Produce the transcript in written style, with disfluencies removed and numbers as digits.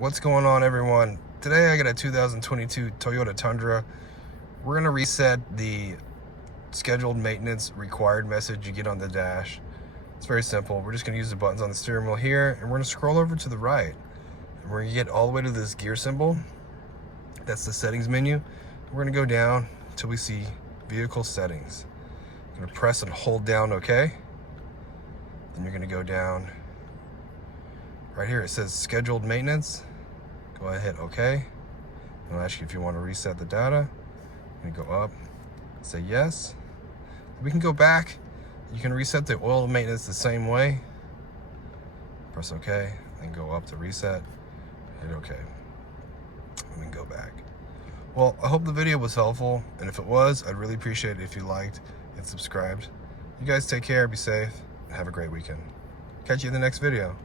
What's going on, everyone? Today I got a 2022 Toyota Tundra. We're going to reset the scheduled maintenance required message you get on the dash. It's very simple. We're just going to use the buttons on the steering wheel here, and we're going to scroll over to the right. And we're going to get all the way to this gear symbol. That's the settings menu. We're going to go down until we see vehicle settings. You're going to press and hold down OK. Then you're going to go down. Right here it says scheduled maintenance. Go ahead, hit OK. It'll ask you if you want to reset the data. You go up, say yes. We can go back. You can reset the oil maintenance the same way. Press OK, then go up to reset, hit OK. And then go back. Well, I hope the video was helpful, and if it was, I'd really appreciate it if you liked and subscribed. You guys take care, be safe, and have a great weekend. Catch you in the next video.